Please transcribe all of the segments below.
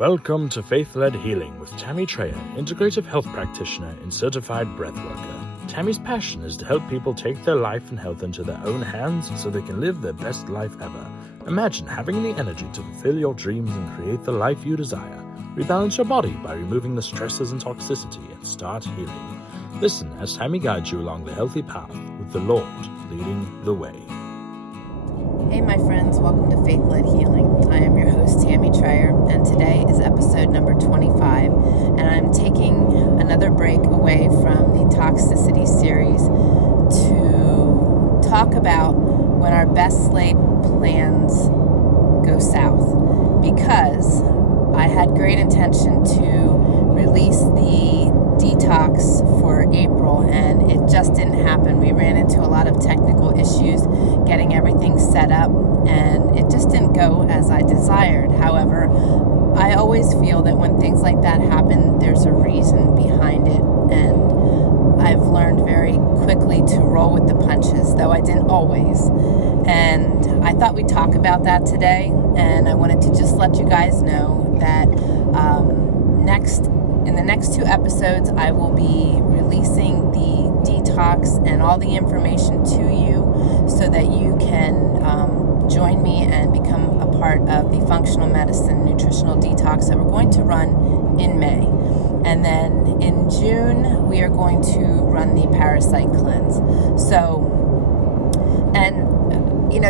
Welcome to Faith-Led Healing with Tammy Trayer, Integrative Health Practitioner and Certified Breathworker. Tammy's passion is to help people take their life and health into their own hands so they can live their best life ever. Imagine having the energy to fulfill your dreams and create the life you desire. Rebalance your body by removing the stresses and toxicity and start healing. Listen as Tammy guides you along the healthy path with the Lord leading the way. Hey my friends, welcome to Faith-Led Healing. I am your host Tammy Trayer, and today is episode number 25, and I'm taking another break away from the toxicity series to talk about when our best laid plans go south, because I had great intention to release the detox for April, and it just didn't happen. We ran into a lot of technical issues getting everything set up, and it just didn't go as I desired. However, I always feel that when things like that happen, there's a reason behind it, and I've learned very quickly to roll with the punches, though I didn't always. And I thought we'd talk about that today, and I wanted to just let you guys know that in the next two episodes, I will be releasing the detox and all the information to you so that you can join me and become a part of the functional medicine nutritional detox that we're going to run in May. And then in June, we are going to run the parasite cleanse.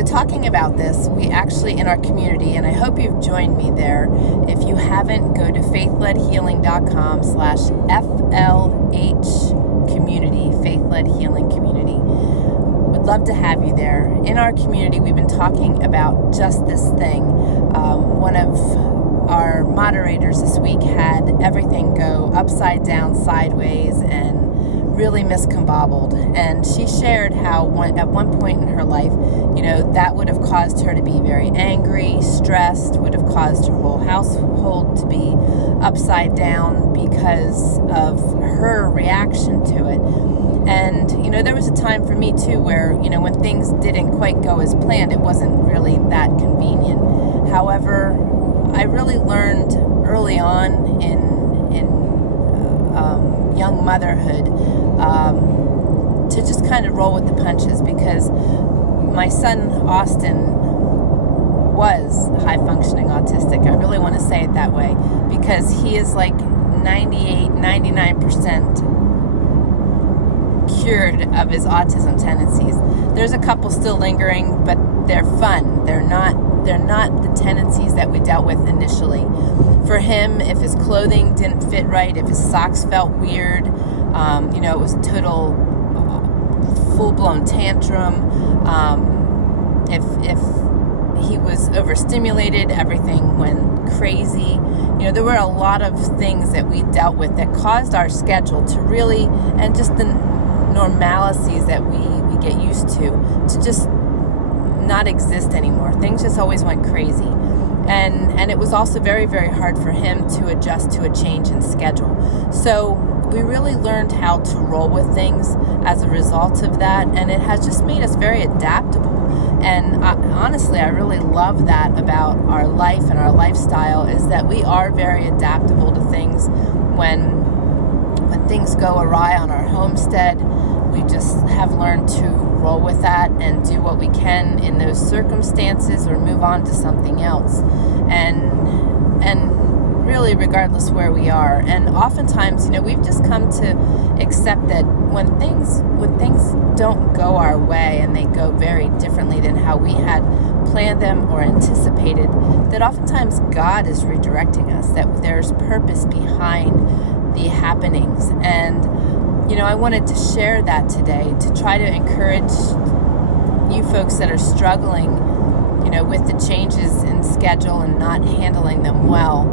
Talking about this, we actually in our community, and I hope you've joined me there. If you haven't, go to faithledhealing.com/FLH community, Faith-Led Healing Community. Would love to have you there. In our community, we've been talking about just this thing. One of our moderators this week had everything go upside down, sideways, and really miscombobbled, and she shared how at one point in her life, that would have caused her to be very angry, stressed, would have caused her whole household to be upside down because of her reaction to it. And there was a time for me too where when things didn't quite go as planned, it wasn't really that convenient. However, I really learned early on in young motherhood to just kind of roll with the punches, because my son Austin was high-functioning autistic. I really want to say it that way, because he is like 99% cured of his autism tendencies. There's a couple still lingering, but they're fun. They're not the tendencies that we dealt with initially. For him, if his clothing didn't fit right, if his socks felt weird, it was a total full-blown tantrum. If he was overstimulated, everything went crazy. There were a lot of things that we dealt with that caused our schedule to really, and just the normalities that we get used to just not exist anymore. Things just always went crazy. And it was also very, very hard for him to adjust to a change in schedule. So we really learned how to roll with things as a result of that, and it has just made us very adaptable. And honestly, I really love that about our life and our lifestyle, is that we are very adaptable to things. When things go awry on our homestead, we just have learned to roll with that and do what we can in those circumstances, or move on to something else. And really, regardless where we are. And oftentimes, we've just come to accept that when things don't go our way, and they go very differently than how we had planned them or anticipated, that oftentimes God is redirecting us, that there's purpose behind the happenings. And I wanted to share that today to try to encourage you folks that are struggling, with the changes in schedule and not handling them well.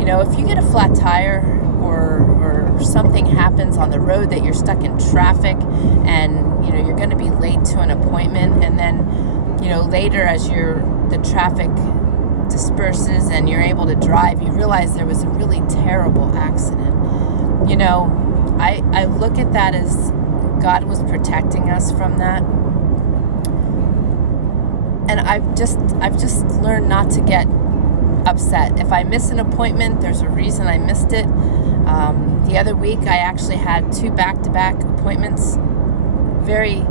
If you get a flat tire or something happens on the road, that you're stuck in traffic and, you're going to be late to an appointment, and then, later as the traffic disperses and you're able to drive, you realize there was a really terrible accident. I look at that as God was protecting us from that. And I've just learned not to get upset. If I miss an appointment, there's a reason I missed it. The other week, I actually had 2 back-to-back appointments, very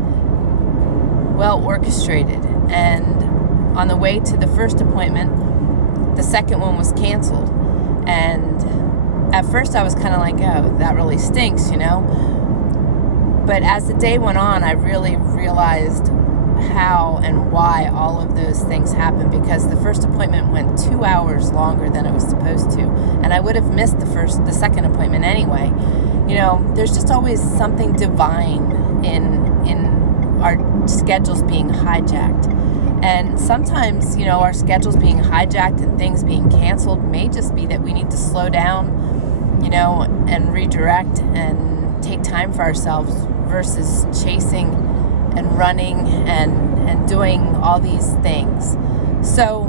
well orchestrated. And on the way to the first appointment, the second one was canceled. And at first, I was kind of like, oh, that really stinks, you know? But as the day went on, I really realized how and why all of those things happened, because the first appointment went 2 hours longer than it was supposed to, and I would have missed the second appointment anyway. You know, there's just always something divine in our schedules being hijacked. And sometimes, you know, our schedules being hijacked and things being canceled may just be that we need to slow down, you know, and redirect and take time for ourselves versus chasing and running and doing all these things. So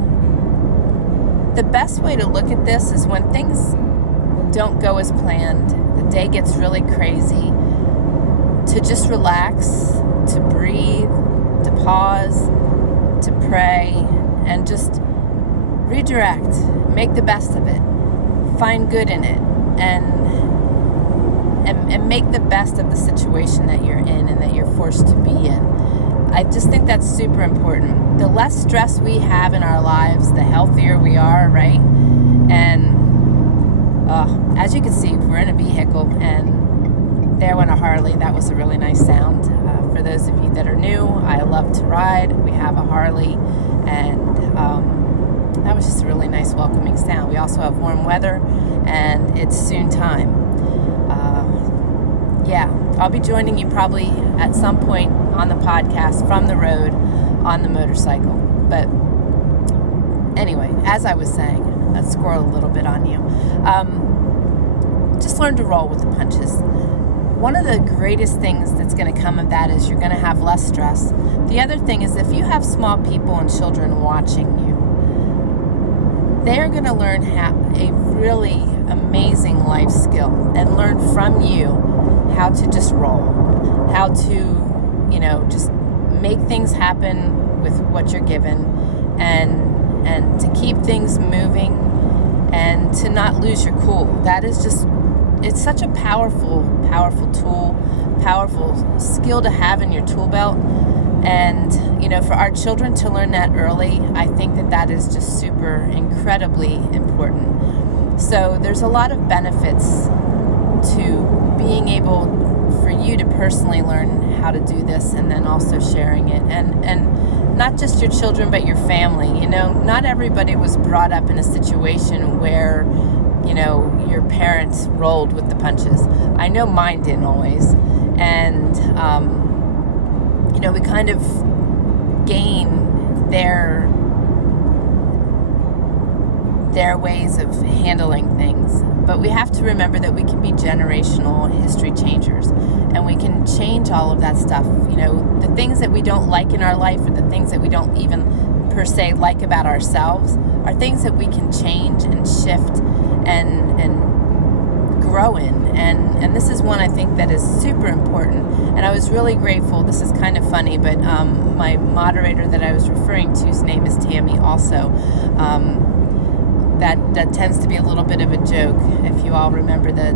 the best way to look at this is when things don't go as planned, the day gets really crazy, to just relax, to breathe, to pause, to pray, and just redirect, make the best of it, find good in it, and make the best of the situation that you're in and that you're forced to be in. I just think that's super important. The less stress we have in our lives, the healthier we are, right? And as you can see, we're in a vehicle, and there went a Harley. That was a really nice sound. For those of you that are new, I love to ride. We have a Harley, and that was just a really nice welcoming sound. We also have warm weather, and it's soon time. I'll be joining you probably at some point on the podcast from the road on the motorcycle. But anyway, as I was saying, let's squirrel a little bit on you. Just learn to roll with the punches. One of the greatest things that's going to come of that is you're going to have less stress. The other thing is, if you have small people and children watching you, they're going to learn a really amazing life skill and learn from you how to just roll, how to, you know, just make things happen with what you're given, and to keep things moving and to not lose your cool. That is just, it's such a powerful tool, powerful skill to have in your tool belt. And, you know, for our children to learn that early, I think that is just super incredibly important. So there's a lot of benefits to being able for you to personally learn how to do this, and then also sharing it, and not just your children but your family. You know, not everybody was brought up in a situation where, you know, your parents rolled with the punches. I know mine didn't always, and you know, we kind of gain their ways of handling things. But we have to remember that we can be generational history changers, and we can change all of that stuff. You know, the things that we don't like in our life, or the things that we don't even per se like about ourselves, are things that we can change and shift and grow in. And this is one I think that is super important. And I was really grateful. This is kind of funny, but my moderator that I was referring to, his name is Tammy also. That tends to be a little bit of a joke. If you all remember that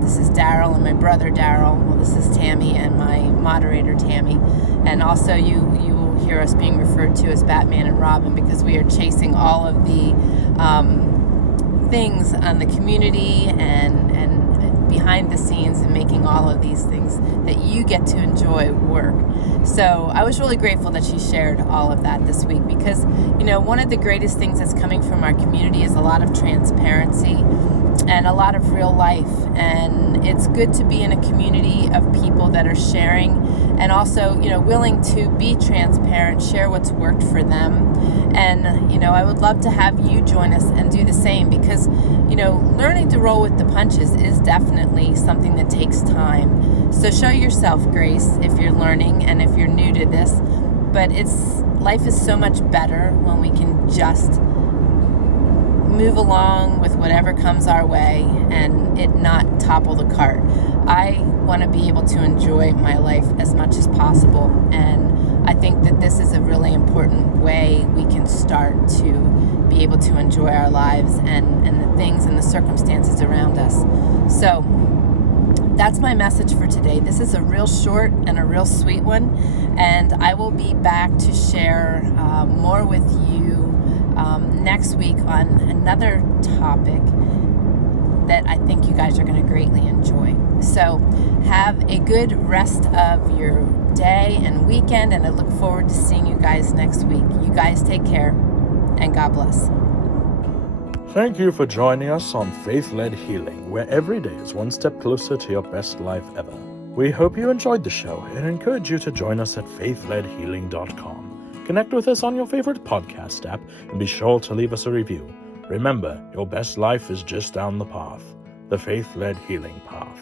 this is Daryl and my brother Daryl. Well, this is Tammy and my moderator Tammy. And also you will hear us being referred to as Batman and Robin, because we are chasing all of the things on the community and behind the scenes, and making all of these things that you get to enjoy work. So I was really grateful that she shared all of that this week, because, you know, one of the greatest things that's coming from our community is a lot of transparency and a lot of real life. And it's good to be in a community of people that are sharing, and also, you know, willing to be transparent, share what's worked for them. And, you know, I would love to have you join us and do the same, because, you know, learning to roll with the punches is definitely something that takes time. So show yourself grace if you're learning and if you're new to this. But life is so much better when we can just move along with whatever comes our way and it not topple the cart. I want to be able to enjoy my life as much as possible, and I think that this is a really important way we can start to be able to enjoy our lives and the things and the circumstances around us. So that's my message for today. This is a real short and a real sweet one, and I will be back to share more with you next week on another topic that I think you guys are going to greatly enjoy. So have a good rest of your day and weekend, and I look forward to seeing you guys next week. You guys take care, and God bless. Thank you for joining us on Faith-Led Healing, where every day is one step closer to your best life ever. We hope you enjoyed the show and encourage you to join us at faithledhealing.com. Connect with us on your favorite podcast app and be sure to leave us a review. Remember, your best life is just down the path, the Faith-Led Healing path.